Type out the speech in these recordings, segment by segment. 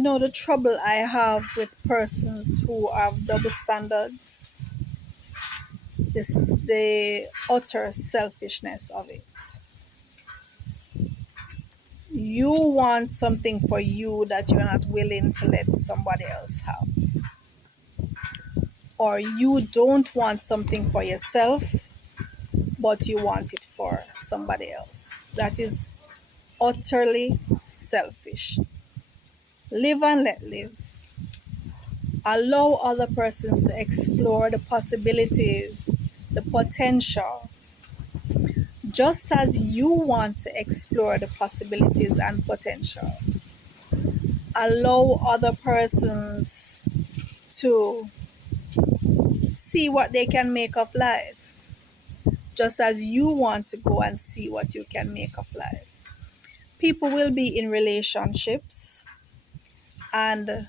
The trouble I have with persons who have double standards, this the utter selfishness of it. You want something for you that you're not willing to let somebody else have, or you don't want something for yourself, but you want it for somebody else. That is utterly selfish. Live and let live. Allow other persons to explore the possibilities, the potential, just as you want to explore the possibilities and potential. Allow other persons to see what they can make of life, just as you want to go and see what you can make of life. People will be in relationships, and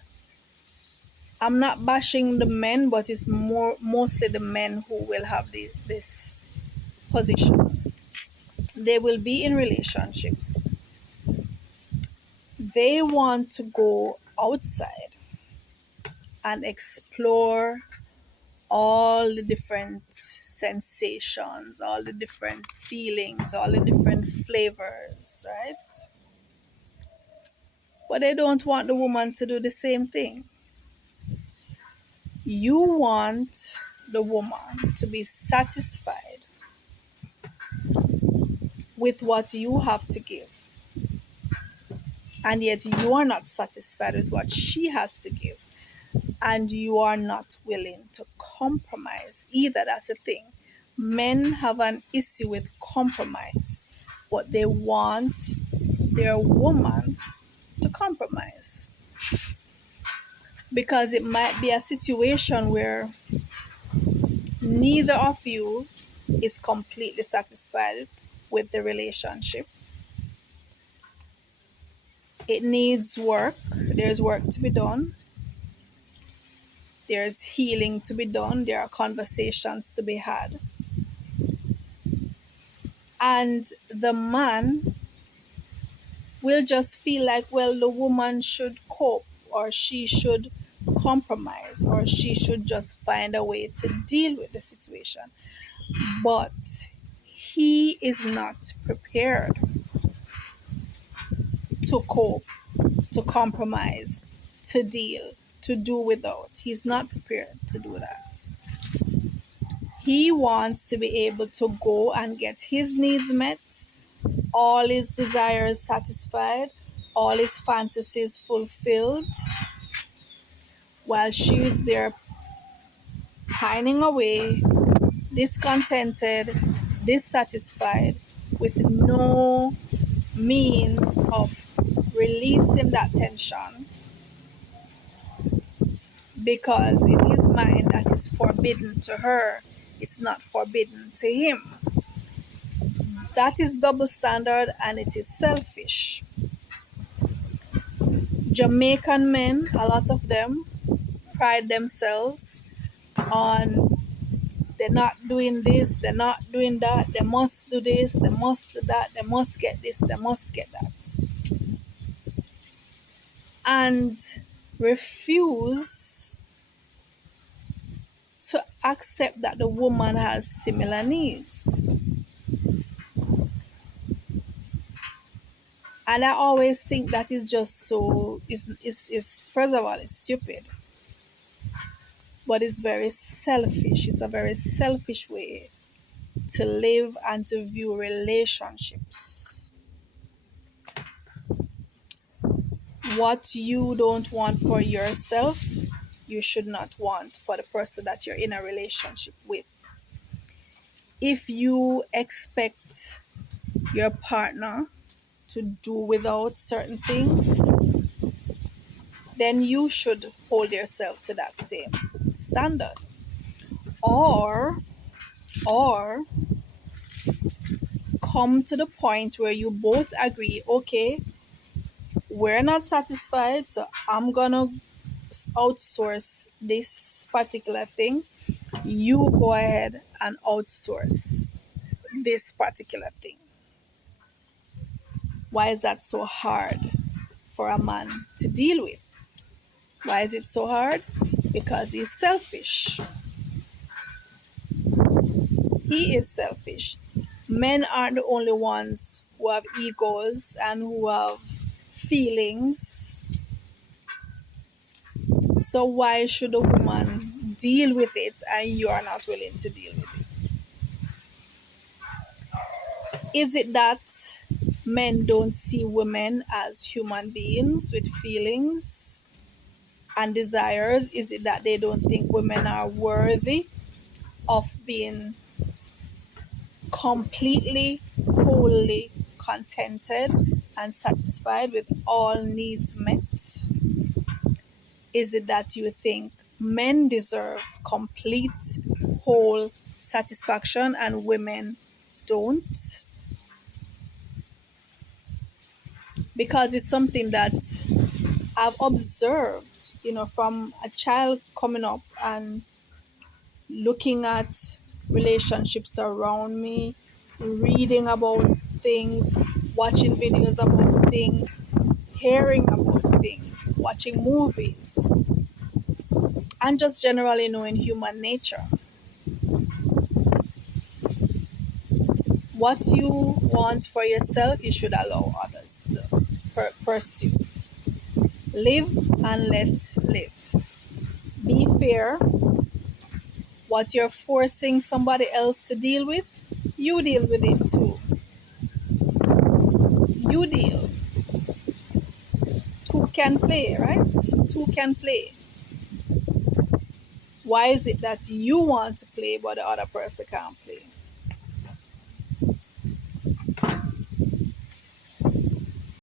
I'm not bashing the men, but it's mostly the men who will have this position. They will be in relationships. They want to go outside and explore all the different sensations, all the different feelings, all the different flavors, right? But they don't want the woman to do the same thing. You want the woman to be satisfied with what you have to give, and yet you are not satisfied with what she has to give, and you are not willing to compromise either. That's the thing. Men have an issue with compromise, but they want their woman to compromise because it might be a situation where neither of you is completely satisfied with the relationship. It needs work. There's work to be done. There's healing to be done. There are conversations to be had. And the man will just feel like, well, the woman should cope, or she should compromise, or she should just find a way to deal with the situation. But he is not prepared to cope, to compromise, to deal, to do without. He's not prepared to do that. He wants to be able to go and get his needs met, all his desires satisfied, all his fantasies fulfilled, while she is there pining away, discontented, dissatisfied, with no means of releasing that tension, because in his mind that is forbidden to her, it's not forbidden to him. That is double standard, and it is selfish. Jamaican men, a lot of them, pride themselves on they're not doing this, they're not doing that, they must do this, they must do that, they must get this, they must get that. And refuse to accept that the woman has similar needs. And I always think that is just so, is first of all, it's stupid, but it's very selfish. It's a very selfish way to live and to view relationships. What you don't want for yourself, you should not want for the person that you're in a relationship with. If you expect your partner to do without certain things, then you should hold yourself to that same standard. Or come to the point where you both agree, okay, we're not satisfied, so I'm gonna outsource this particular thing. You go ahead and outsource this particular thing. Why is that so hard for a man to deal with? Why is it so hard? Because he's selfish. He is selfish. Men aren't the only ones who have egos and who have feelings. So why should a woman deal with it and you are not willing to deal with it? Is it that men don't see women as human beings with feelings and desires? Is it that they don't think women are worthy of being completely, wholly contented and satisfied with all needs met? Is it that you think men deserve complete, whole satisfaction and women don't? Because it's something that I've observed, from a child coming up and looking at relationships around me, reading about things, watching videos about things, hearing about things, watching movies, and just generally knowing human nature. What you want for yourself, you should allow others to pursue. Live and let live. Be fair. What you're forcing somebody else to deal with, you deal with it too. You deal. Two can play, right? Two can play. Why is it that you want to play but the other person can't